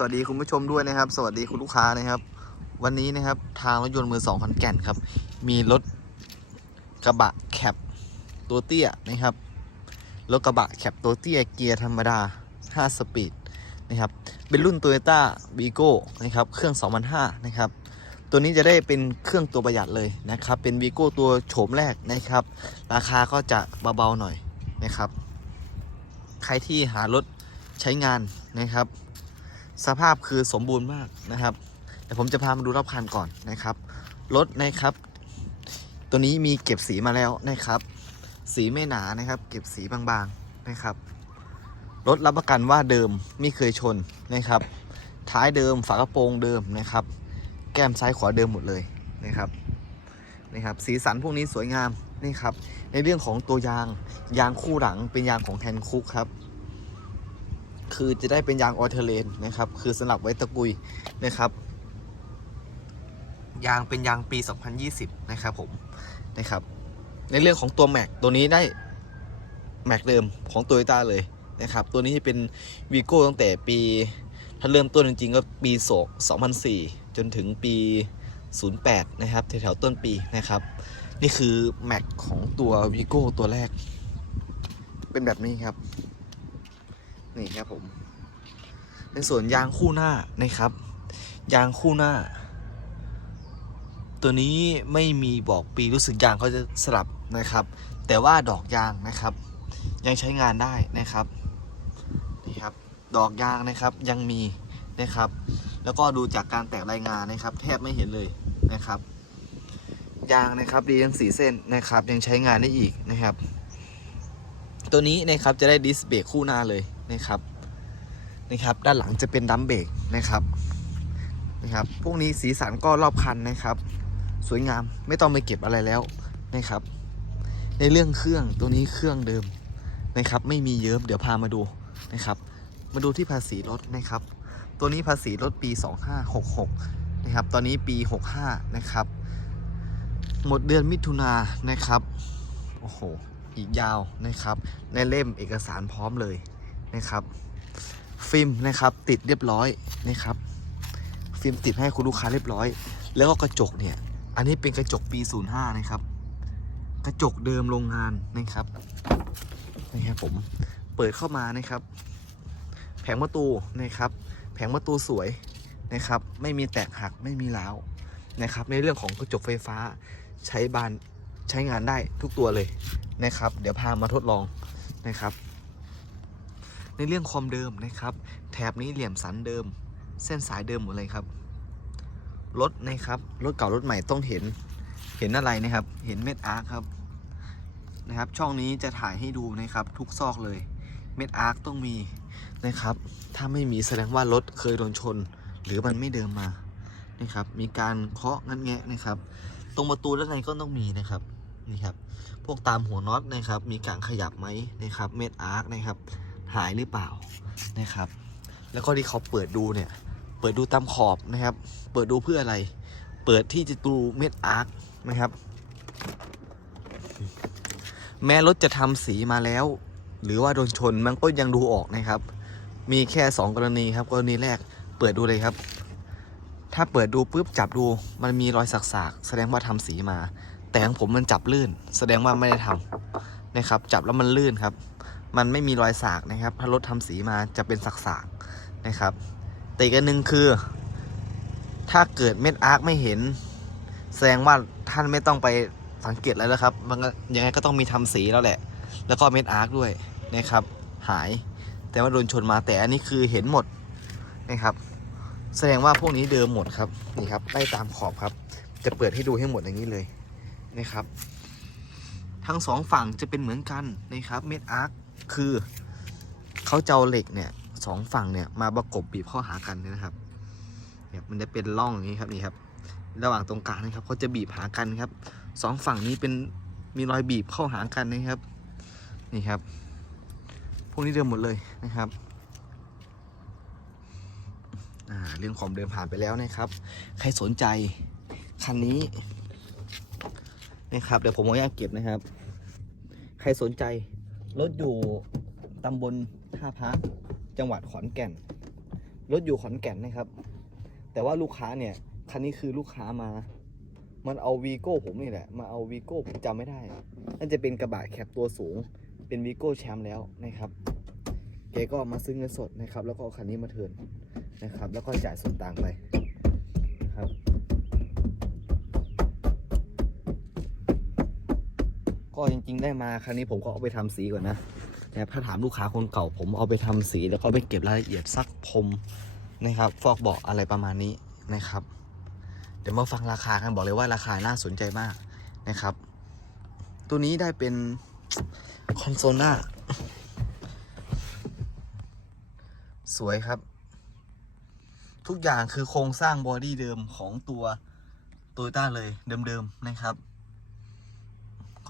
สวัสดีคุณผู้ชมด้วยนะครับ สวัสดีคุณลูกค้านะครับ วันนี้นะครับทางรถยนต์มือสองขอนแก่นครับ มีรถกระบะแคปตัวเตี้ยนะครับรถกระบะแคปตัวเตี้ยเกียร์ธรรมดา 5 สปีดนะครับเป็นรุ่น Toyota v i g o นะครับเครื่อง 2005 นะครับ ตัวนี้จะได้เป็นเครื่องตัวประหยัดเลยนะครับ เป็น v i g o ตัวโฉมแรกนะครับ ราคาก็จะเบาๆหน่อยนะครับ ใครที่หารถใช้งานนะครับ สภาพคือสมบูรณ์มากนะครับเดี๋ยวผมจะพามาดูรอบคันก่อนนะครับรถนะครับ ตัวนี้มีเก็บสีมาแล้วนะครับ สีไม่หนานะครับ เก็บสีบางๆนะครับรถรับประกันว่าเดิมไม่เคยชนนะครับ ท้ายเดิมฝากระโปรงเดิมนะครับ แก้มซ้ายขวาเดิมหมดเลยนะครับนะครับ สีสันพวกนี้สวยงามนี่ครับ ในเรื่องของตัวยางยางคู่หลังเป็นยางของแทนคุกครับ คือจะได้เป็นยางออเทเลนนะครับ คือสำหรับไว้ตะกุยนะครับ ยางเป็นยางปี 2020 นะครับผมนะครับ ในเรื่องของตัวแม็กตัวนี้ได้แม็กเดิมของโตโยต้าเลยนะครับ ตัวนี้จะเป็นวีโก้ตั้งแต่ปี ถ้าเริ่มต้นจริงๆ ก็ปีโศก2004 จนถึงปี 08 นะครับแถวๆต้นปีนะครับ นี่คือแม็กของตัววีโก้ตัวแรก เป็นแบบนี้ครับ นี่ครับผม ในส่วนยางคู่หน้านะครับ ยางคู่หน้า ตัวนี้ไม่มีบอกปีรู้สึกยางเขาจะสลับนะครับ แต่ว่าดอกยางนะครับ ยังใช้งานได้นะครับนี่ครับ ดอกยางนะครับยังมีนะครับ แล้วก็ดูจากการแตกรายงานนะครับ แทบไม่เห็นเลยนะครับยางนะครับดีทั้งสี่เส้นนะครับ ยังใช้งานได้อีกนะครับ ตัวนี้นะครับจะได้ดิสเบรกคู่หน้าเลย นะครับนะครับ ด้านหลังจะเป็นดัมเบรกนะครับนะครับ พวกนี้สีสันก็รอบคันนะครับ สวยงามไม่ต้องไปเก็บอะไรแล้วนะครับ ในเรื่องเครื่องตัวนี้เครื่องเดิมนะครับ ไม่มีเยิ้มเดี๋ยวพามาดูนะครับ มาดูที่ภาษีรถนะครับ ตัวนี้ภาษีรถปี 2566 นะครับ ตอนนี้ปี 65 นะครับ หมดเดือนมิถุนานะครับ โอ้โห อีกยาวนะครับ ในเล่มเอกสารพร้อมเลย นะครับ ฟิล์มนะครับติดเรียบร้อยนะครับ ฟิล์มติดให้คุณลูกค้าเรียบร้อย แล้วก็กระจกเนี่ย อันนี้เป็นกระจกปี 05 นะครับ กระจกเดิมโรงงานนะครับนี่ครับผมเปิดเข้ามานะครับ แผงประตูนะครับ แผงประตูสวยนะครับ ไม่มีแตกหักไม่มีร้าวนะครับ ในเรื่องของกระจกไฟฟ้าใช้บานใช้งานได้ทุกตัวเลยนะครับ เดี๋ยวพามาทดลองนะครับ ในเรื่องความเดิมนะครับ แถบนี้เหลี่ยมสันเดิม เส้นสายเดิมหมดเลยครับ รถนะครับรถเก่ารถใหม่ต้องเห็นเห็นอะไรนะครับ เห็นเม็ดอาร์คครับนะครับ ช่องนี้จะถ่ายให้ดูนะครับ ทุกซอกเลย เม็ดอาร์คต้องมีนะครับ ถ้าไม่มีแสดงว่ารถเคยโดนชน หรือมันไม่เดิมมานะครับ มีการเคาะงันแงะนะครับ ตรงประตูด้านในก็ต้องมีนะครับนี่ครับ พวกตามหัวน็อตนะครับ มีการขยับไหมนะครับ เม็ดอาร์คนะครับ หายหรือเปล่านะครับ แล้วก็ที่เขาเปิดดูเนี่ยเปิดดูตามขอบนะครับ เปิดดูเพื่ออะไร เปิดที่จะดูเม็ดอาร์คนะครับ แม้รถจะทำสีมาแล้ว หรือว่าโดนชนมันก็ยังดูออกนะครับ มีแค่ 2 กรณีครับ กรณีแรกเปิดดูเลยครับ ถ้าเปิดดูปุ๊บจับดูมันมีรอยสักๆแสดงว่าทำสีมา แต่ของผมมันจับลื่น แสดงว่าไม่ได้ทำนะครับ จับแล้วมันลื่นครับ มันไม่มีรอยสากนะครับ ถ้ารถทำสีมาจะเป็นสักๆนะครับ แต่อีกอันหนึ่งคือ ถ้าเกิดเม็ดอาร์คไม่เห็น แสดงว่าท่านไม่ต้องไปสังเกตแล้วนะครับ มันยังไงก็ต้องมีทำสีแล้วแหละ แล้วก็เม็ดอาร์คด้วยนะครับ หาย แต่ว่าโดนชนมาแต่อันนี้คือเห็นหมดนะครับ แสดงว่าพวกนี้เดิมหมดครับนี่ครับไล่ตามขอบครับ จะเปิดให้ดูให้หมดอย่างนี้เลยนะครับ ทั้งสองฝั่งจะเป็นเหมือนกันนะครับเม็ดอาร์ค คือเขาจะเอาเหล็กเนี่ยสองฝั่งเนี่ยมาประกบบีบเข้าหากันนะครับเนี่ยมันจะเป็นร่องอย่างนี้ครับนี่ครับ ระหว่างตรงกลางนะครับเขาจะบีบหากันครับสองฝั่งนี้เป็นมีรอยบีบเข้าหากันนะครับนี่ครับ พวกนี้เดิมหมดเลยนะครับเรื่องความเดิมผ่านไปแล้วนะครับ ใครสนใจคันนี้นะครับ เดี๋ยวผมเอาแยกเก็บนะครับ ใครสนใจ รถอยู่ตำบลท่าพระจังหวัดขอนแก่น รถอยู่ขอนแก่นนะครับ แต่ว่าลูกค้าเนี่ย คันนี้คือลูกค้ามา มันเอาวีโก้ผมนี่แหละ มาเอาวีโก้ผมจำไม่ได้น่าจะเป็นกระบะแคปตัวสูง เป็นวีโก้แชมป์แล้วนะครับแกก็มาซื้อเงินสดนะครับ แล้วก็เอาคันนี้มาเทินนะครับ แล้วก็จ่ายส่วนต่างไป ก็จริง ๆ ได้มาครั้งนี้ผมก็เอาไปทำสีก่อนนะ แต่ถ้าถามลูกค้าคนเก่าผมเอาไปทำสีแล้วก็ไปเก็บรายละเอียดซักพรมนะครับ ฟอกเบาะอะไรประมาณนี้นะครับ เดี๋ยวมาฟังราคากันบอกเลยว่าราคาน่าสนใจมากนะครับ ตัวนี้ได้เป็นคอนโซลหน้าสวยครับ ทุกอย่างคือโครงสร้างบอดี้เดิมของตัวโตโยต้าเลยเดิมๆนะครับ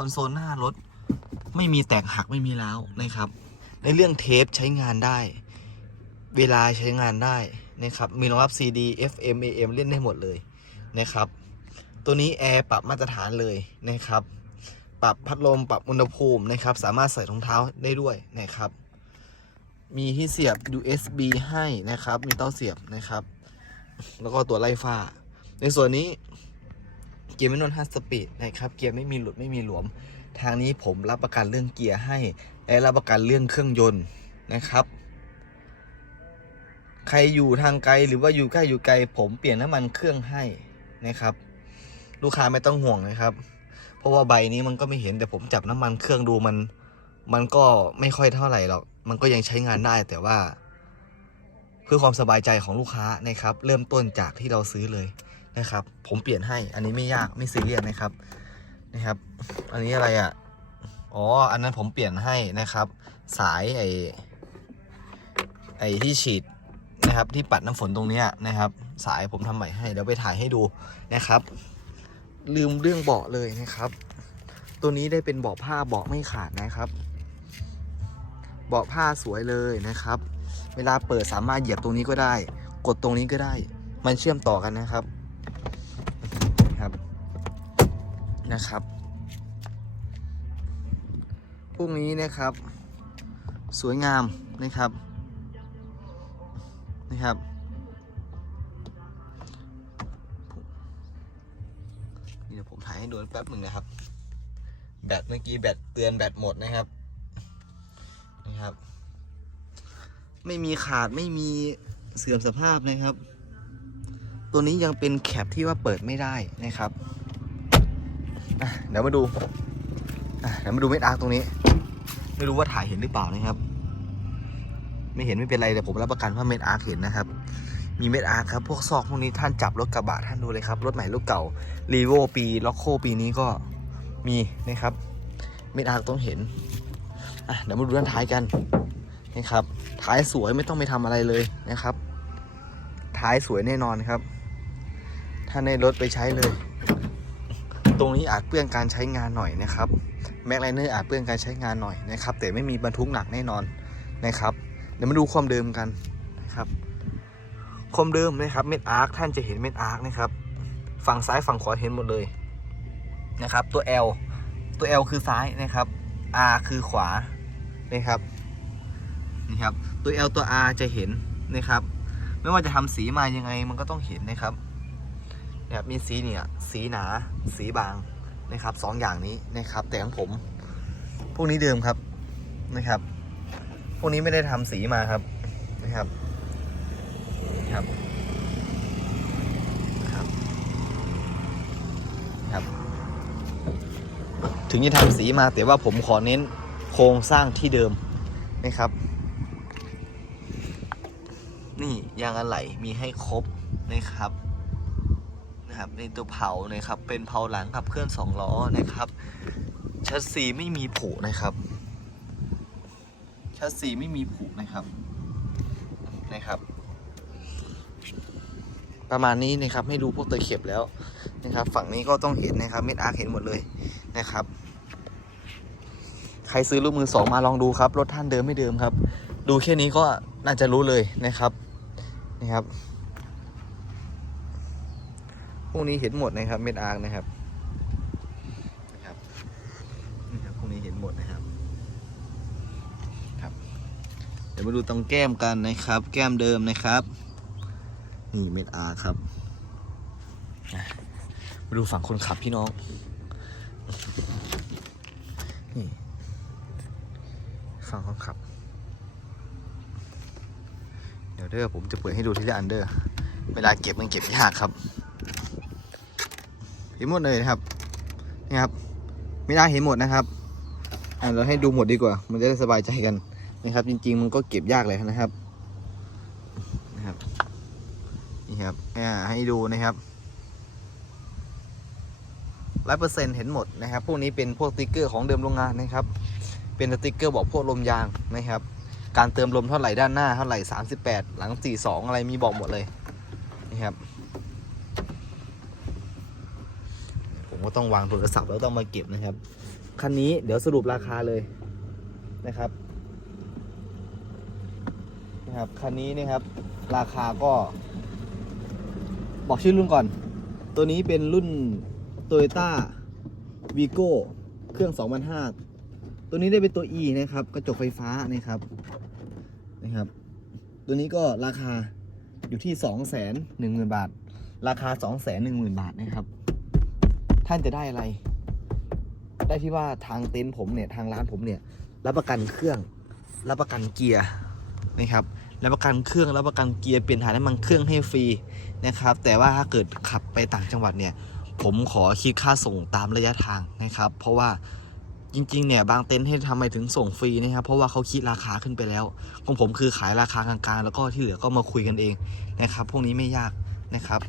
คอนโซลหน้ารถ ไม่มีแตกหักไม่มีร้าวนะครับ ในเรื่องเทปใช้งานได้ เวลาใช้งานได้นะครับมีรองรับ CD FM AM เล่นได้หมดเลยนะครับ ตัวนี้แอร์ปรับมาตรฐานเลยนะครับ ปรับพัดลมปรับอุณหภูมินะครับ สามารถใส่รองเท้าได้ด้วยนะครับ มีที่เสียบ USB ให้นะครับ มีเต้าเสียบนะครับ แล้วก็ตัวไล่ฟ้า ในส่วนนี้ เกียร์ไม่นวน5สปีดนะครับเกียร์ไม่มีหลุดไม่มีหลวม ทางนี้ผมรับประกันเรื่องเกียร์ให้และรับประกันเรื่องเครื่องยนต์นะครับ ใครอยู่ทางไกลหรือว่าอยู่ใกล้อยู่ไกล ผมเปลี่ยนน้ำมันเครื่องให้นะครับ ลูกค้าไม่ต้องห่วงนะครับ เพราะว่าใบนี้มันก็ไม่เห็นแต่ผมจับน้ำมันเครื่องดูมัน มันก็ไม่ค่อยเท่าไหร่หรอกมันก็ยังใช้งานได้แต่ว่า เพื่อความสบายใจของลูกค้านะครับ เริ่มต้นจากที่เราซื้อเลย นะครับ ผมเปลี่ยนให้ อันนี้ไม่ยากไม่ซีเรียสนะครับ นะครับ อันนี้อะไรอะ อ๋อ อันนั้นผมเปลี่ยนให้นะครับ สายไอไอที่ฉีดนะครับที่ปัดน้ำฝนตรงเนี้ยนะครับ สายผมทำใหม่ให้เดี๋ยวไปถ่ายให้ดูนะครับ ลืมเรื่องเบาะเลยนะครับ ตัวนี้ได้เป็นเบาะผ้าเบาะไม่ขาดนะครับ เบาะผ้าสวยเลยนะครับ เวลาเปิดสามารถเหยียบตรงนี้ก็ได้ กดตรงนี้ก็ได้ มันเชื่อมต่อกันนะครับ นะครับพวกนี้นะครับ สวยงามนะครับนะครับนี่เดี๋ยวผมถ่ายให้ดูแป๊บหนึ่งนะครับ แบตเมื่อกี้แบตเตือนแบตหมดนะครับนะครับ ไม่มีขาดไม่มีเสื่อมสภาพนะครับ ตัวนี้ยังเป็นแคปที่ว่าเปิดไม่ได้นะครับ เดี๋ยวมาดูเดี๋ยวมาดูเม็ดอาร์ตรงนี้ ไม่รู้ว่าถ่ายเห็นหรือเปล่านะครับ ไม่เห็นไม่เป็นไรแต่ผมรับประกันว่าเม็ดอาร์ตเห็นนะครับ มีเม็ดอาร์ตครับ พวกซอกพวกนี้ท่านจับรถกระบะท่านดูเลยครับ รถใหม่รถเก่ารีโวปีล็อกโคปีนี้ก็มีนะครับ เม็ดอาร์ตต้องเห็นอะเดี๋ยวมาดูด้านท้ายกันนะครับ ท้ายสวยไม่ต้องไปทำอะไรเลยนะครับ ท้ายสวยแน่นอนครับ ถ้าในรถไปใช้เลย ตรงนี้อาจเปื้อนการใช้งานหน่อยนะครับแม็กไลเนอร์อาจเปื้อนการใช้งานหน่อยนะครับ แต่ไม่มีบรรทุกหนักแน่นอนนะครับ เดี๋ยวมาดูความเดิมกันนะครับความเดิมนะครับเม็ดอาร์คท่านจะเห็นเม็ดอาร์คนะครับฝั่งซ้ายฝั่งขวาเห็นหมดเลยนะครับ ตัว L ตัว L คือซ้ายนะครับ R คือขวานะครับนี่ครับ ตัว L ตัว R จะเห็นนะครับ ไม่ว่าจะทำสีมายังไงมันก็ต้องเห็นนะครับนะครับมีสีเนี่ยสีหนา สีบางนะครับสองอย่างนี้นะครับ แต่ของผม พวกนี้เดิมครับนะครับ พวกนี้ไม่ได้ทำสีมาครับนะครับครับครับครับ ถึงจะทำสีมาแต่ว่าผมขอเน้นโครงสร้างที่เดิมนะครับ นี่ยางอะไหล่มีให้ครบนะครับ นะครับในตัวเผานะครับ เป็นเผาหลังขับเคลื่อนสองล้อนะครับชัสซีไม่มีผุนะครับชัสซีไม่มีผุนะครับนะครับ ประมาณนี้นะครับให้ดูพวกตะเข็บแล้วนะครับ ฝั่งนี้ก็ต้องเห็นนะครับเม็ดอาร์เห็นหมดเลยนะครับ ใครซื้อลูกมือสองมาลองดูครับรถท่านเดิมไม่เดิมครับ ดูแค่นี้ก็น่าจะรู้เลยนะครับนี่ครับ พวกนี้เห็นหมดนะครับเม็ดอาร์นะครับนะครับนี่ครับพวกนี้เห็นหมดนะครับครับ เดี๋ยวมาดูตรงแก้มกันนะครับ แก้มเดิมนะครับนี่เม็ดอาครับมาดูฝั่งคนขับพี่น้องนี่ฝั่งคนขับ เดี๋ยวเด้อผมจะเปิดให้ดูทีละอันเด้อเวลาเก็บมันเก็บยากครับ เห็นหมดเลยนะครับนี่ครับไม่ได้เห็นหมดนะครับอ่าเราให้ดูหมดดีกว่า มันจะได้สบายใจกันนะครับ จริง ๆ มันก็เก็บยากเลยนะครับนะครับนี่ครับอ่าให้ดูนะครับร้อยเปอร์เซ็นต์เห็นหมดนะครับ พวกนี้เป็นพวกสติ๊กเกอร์ของเดิมโรงงานนะครับ เป็นสติ๊กเกอร์บอกพวกลมยางนะครับ การเติมลมเท่าไหร่ด้านหน้าเท่าไหร่ 38 หลัง 42 อะไรมีบอกหมดเลยนี่ครับ ผมก็ต้องวางโทรศัพท์แล้วต้องมาเก็บนะครับ คันนี้เดี๋ยวสรุปราคาเลยนะครับนะครับคันนี้นะครับ ราคาก็บอกชื่อรุ่นก่อน ตัวนี้เป็นรุ่น Toyota Vigo เครื่อง 2005 ตัวนี้ได้เป็นตัว E นะครับ กระจกไฟฟ้านะครับนะครับ ตัวนี้ก็ราคาอยู่ที่ 2 1 0 0 0 0 บาท ราคา 2 1 0 0 0 0 บาทนะครับ ท่านจะได้อะไร ได้ที่ว่าทางเต็นท์ผมเนี่ยทางร้านผมเนี่ยรับประกันเครื่องรับประกันเกียร์นะครับรับประกันเครื่องรับประกันเกียร์เปลี่ยนถ่ายน้ำมันเครื่องให้ฟรีนะครับ แต่ว่าถ้าเกิดขับไปต่างจังหวัดเนี่ย ผมขอคิดค่าส่งตามระยะทางนะครับ เพราะว่าจริงๆเนี่ยบางเต็นท์ให้ทำไมถึงส่งฟรีนะครับ เพราะว่าเขาคิดราคาขึ้นไปแล้ว ของผมคือขายราคากลางๆ แล้วก็ที่เหลือก็มาคุยกันเองนะครับ พวกนี้ไม่ยากนะครับ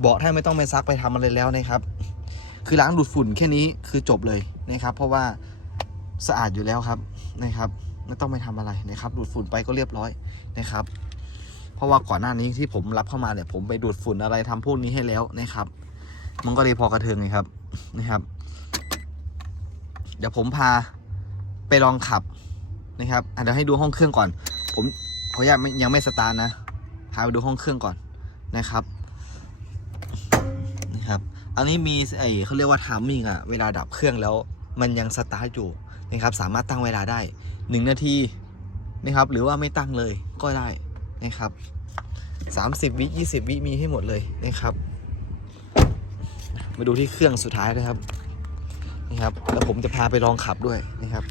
เบาะแทบไม่ต้องไปซักไปทำอะไรแล้วนะครับ คือล้างดูดฝุ่นแค่นี้คือจบเลยนะครับ เพราะว่าสะอาดอยู่แล้วครับนะครับไม่ต้องไปทำอะไรนะครับ ดูดฝุ่นไปก็เรียบร้อยนะครับ เพราะว่าก่อนหน้านี้ที่ผมรับเข้ามาเนี่ยผมไปดูดฝุ่นอะไรทำพวกนี้ให้แล้วนะครับ มันก็เลยพอกระเทืองไงครับนะครับ เดี๋ยวผมพาไปลองขับนะครับเดี๋ยวให้ดูห้องเครื่องก่อน ผมขออนุญาตไม่ยังไม่สตาร์ทนะพาไปดูห้องเครื่องก่อนนะครับนะครับ อันนี้มีไอเขาเรียกว่าทามมิ่งอะเวลาดับเครื่องแล้วมันยังสตาร์ทอยู่นะครับสามารถตั้งเวลาได้หนึ่งนาทีนะครับหรือว่าไม่ตั้งเลยก็ได้นะครับสามสิบวิยี่สิบวิมีให้หมดเลยนะครับ มาดูที่เครื่องสุดท้ายนะครับนะครับแล้วผมจะพาไปลองขับด้วยนะครับ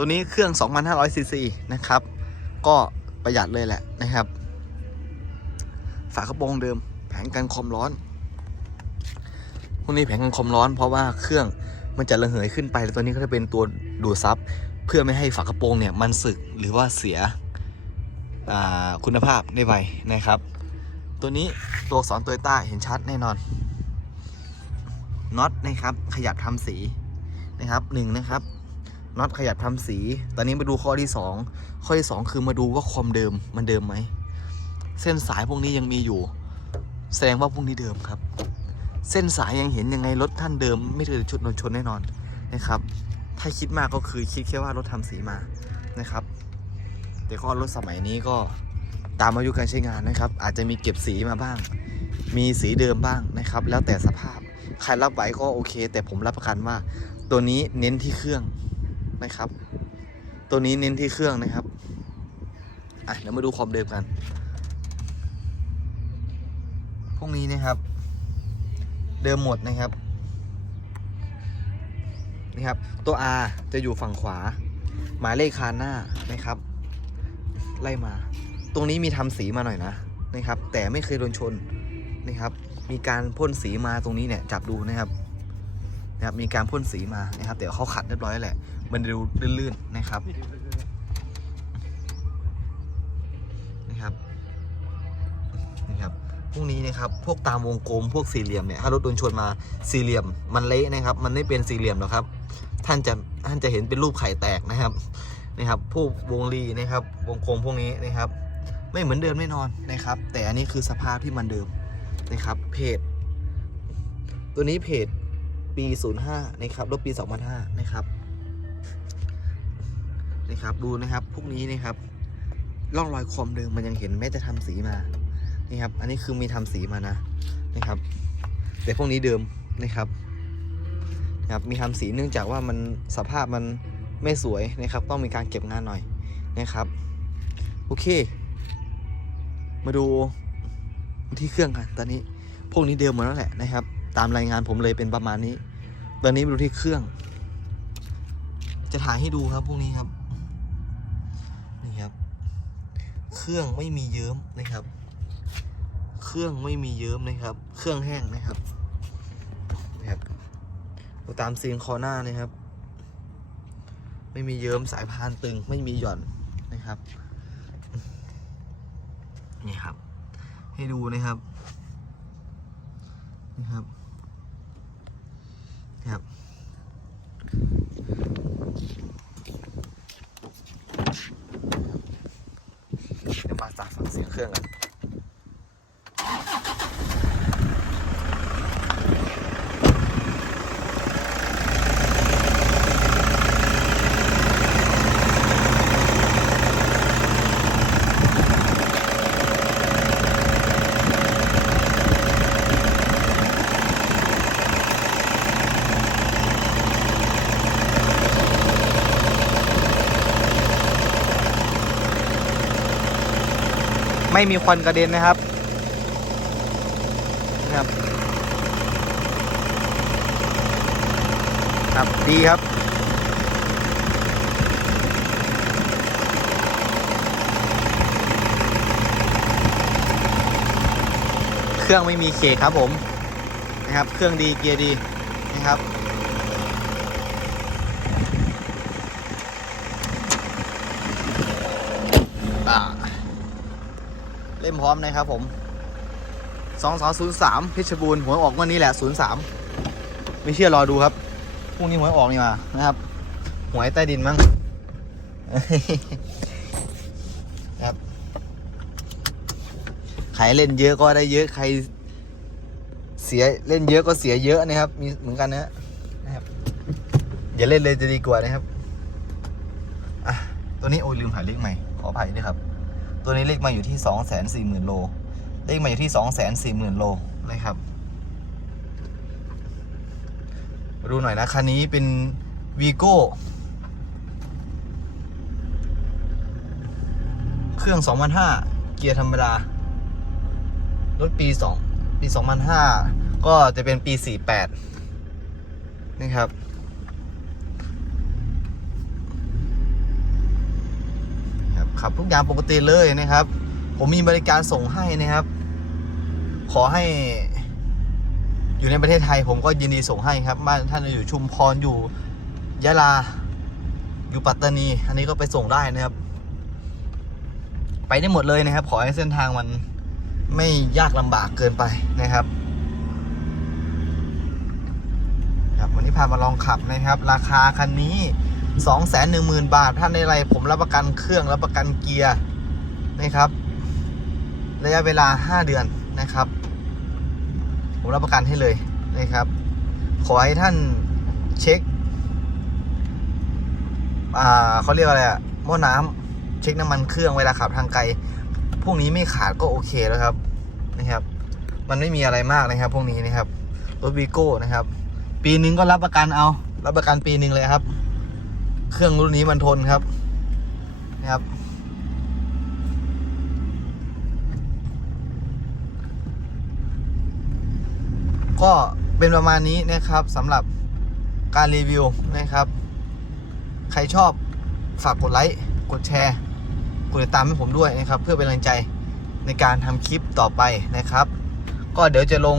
ตัวนี้เครื่อง 2,500ซีซีนะครับ ก็ประหยัดเลยแหละนะครับ ฝากระโปรงเดิม แผงกันความร้อน พวกนี้แผงกันความร้อน เพราะว่าเครื่องมันจะระเหยขึ้นไปแล้วตัวนี้ก็จะเป็นตัวดูดซับเพื่อไม่ให้ฝากระโปรงเนี่ยมันสึกหรือว่าเสียคุณภาพได้ไวนะครับ ตัวนี้ตัวอักษรตัวต้าเห็นชัดแน่นอนน็อตนะครับขยับทำสีนะครับหนึ่งนะครับ น็อตขยับทำสี ตอนนี้มาดูข้อที่สองข้อที่สองคือมาดูว่าความเดิมมันเดิมไหม เส้นสายพวกนี้ยังมีอยู่ แสดงว่าพวกนี้เดิมครับ เส้นสายยังเห็นยังไงรถท่านเดิม ไม่เคยชุดนชนแน่นอนนะครับ ถ้าคิดมากก็คือคิดแค่ว่ารถทำสีมานะครับ แต่ก็รถสมัยนี้ก็ตามอายุการใช้งานนะครับ อาจจะมีเก็บสีมาบ้าง มีสีเดิมบ้างนะครับ แล้วแต่สภาพ ใครรับไหวก็โอเค แต่ผมรับประกันว่า ตัวนี้เน้นที่เครื่อง นะครับ ตัวนี้เน้นที่เครื่องนะครับ อะเดี๋ยวมาดูความเดิมกัน พวกนี้นะครับ เดิมหมดนะครับ นี่ครับ ตัว R จะอยู่ฝั่งขวา หมายเลขคานหน้านะครับ ไล่มา ตรงนี้มีทำสีมาหน่อยนะนะครับ แต่ไม่เคยโดนชนนะครับ มีการพ่นสีมาตรงนี้เนี่ยจับดูนะครับนะครับมีการพ่นสีมานะครับแต่เขาขัดเรียบร้อยแหละ มันดูลื่นๆนะครับนะครับนะครับพวกนี้นะครับพวกตามวงกลมพวกสี่เหลี่ยมเนี่ยถ้ารถโดนชนมาสี่เหลี่ยมมันเละนะครับ มันไม่เป็นสี่เหลี่ยมหรอกครับ ท่านจะท่านจะเห็นเป็นรูปไข่แตกนะครับนะครับพวกวงรีนะครับ วงกลมพวกนี้นะครับ ไม่เหมือนเดิมแน่นอนนะครับ แต่อันนี้คือสภาพที่มันเดิมนะครับ เพจ ตัวนี้เพจปี 05นะครับรถปี 2005นะครับ นะครับ ดูนะครับพวกนี้นะครับร่องรอยความเดิมมันยังเห็นแม้จะทำสีมานี่ครับ อันนี้คือมีทำสีมานะนะครับ แต่พวกนี้เดิมนะครับนะครับ มีทำสีเนื่องจากว่ามันสภาพมันไม่สวยนะครับ ต้องมีการเก็บงานหน่อยนะครับโอเค มาดูที่เครื่องกันตอนนี้พวกนี้เดิมหมดแล้วแหละนะครับ ตามรายงานผมเลยเป็นประมาณนี้ ตอนนี้มาดูที่เครื่อง จะถ่ายให้ดูครับพวกนี้ครับ เครื่องไม่มีเยิ้มนะครับ เครื่องไม่มีเยิ้มนะครับ เครื่องแห้งนะครับนะครับดูตามซีนคอหน้านะครับ ไม่มีเยิ้มสายพานตึงไม่มีหย่อนนะครับนี่ครับ ให้ดูนะครับนะครับนะครับ เดี๋ยวมาฟังเสียงเครื่องกัน ไม่มีควันกระเด็นนะครับนะครับ ครับดีครับเครื่องไม่มีเขกครับผมนะครับ เครื่องดีเกียร์ดีนะครับ อ่า เล่ม พร้อมนะครับผม2203เพชรบูรณ์หวยออกวันนี้แหละ03ไม่เชื่อรอดูครับพรุ่งนี้หวยออกนี่มานะครับหวยใต้ดินมั้งครับใครเล่นเยอะก็ได้เยอะใคร เสียเล่นเยอะก็เสียเยอะนะครับ มีเหมือนกันนะนะครับอย่าเล่นเลยจะดีกว่านะครับอะตัวนี้โอ้ยลืมหาเลขใหม่ขออภัยด้วยครับ ตัวนี้เลขมาอยู่ที่สองแสนสี่หมื่นโล เลขมาอยู่ที่สองแสนสี่หมื่นโลนะครับมาดูหน่อยนะ คันนี้เป็นวีโก้เครื่อง2005เกียร์ธรรมดา รถปี2ปี2005ก็จะเป็นปี48นี่ครับครับ ขับทุกอย่างปกติเลยนะครับ ผมมีบริการส่งให้นะครับ ขอให้อยู่ในประเทศไทยผมก็ยินดีส่งให้ครับบ้านท่านอยู่ชุมพรอยู่ยะลา อยู่ปัตตานี อันนี้ก็ไปส่งได้นะครับ ไปได้หมดเลยนะครับ ขอให้เส้นทางมันไม่ยากลำบากเกินไปนะครับครับวันนี้พามาลองขับนะครับ ราคาคันนี้ 2 1 0 0 0 0บาท ท่านในไรผมรับประกันเครื่องรับประกันเกียร์นะครับ ระยะเวลา 5 เดือนนะครับ ผมรับประกันให้เลยนะครับ ขอให้ท่านเช็คอ่าเขาเรียกอะไรอะหม้อน้ำเช็คน้ำมันเครื่องเวลาขับทางไกล พวกนี้ไม่ขาดก็โอเคแล้วครับนะครับ มันไม่มีอะไรมากนะครับ พวกนี้นะครับรถวีโก้นะครับ ปีนึงก็รับประกันเอา รับประกันปีหนึ่งเลยครับ เครื่องรุ่นนี้มันทนครับนะครับ ก็เป็นประมาณนี้นะครับสำหรับการรีวิวนะครับ ใครชอบฝากกดไลค์ กดแชร์ กดติดตามให้ผมด้วยนะครับ เพื่อเป็นกำลังใจในการทำคลิปต่อไปนะครับ ก็เดี๋ยวจะลง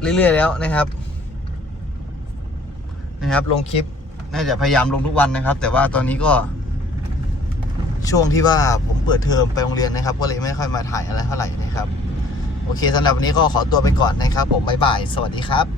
เรื่อยๆแล้วนะครับนะครับ ลงคลิป น่าจะพยายามลงทุกวันนะครับ แต่ว่าตอนนี้ก็ช่วงที่ว่าผมเปิดเทอมไปโรงเรียนนะครับ ก็เลยไม่ค่อยมาถ่ายอะไรเท่าไหร่นะครับ โอเคสำหรับวันนี้ก็ขอตัวไปก่อนนะครับ ผมบ๊ายบาย สวัสดีครับ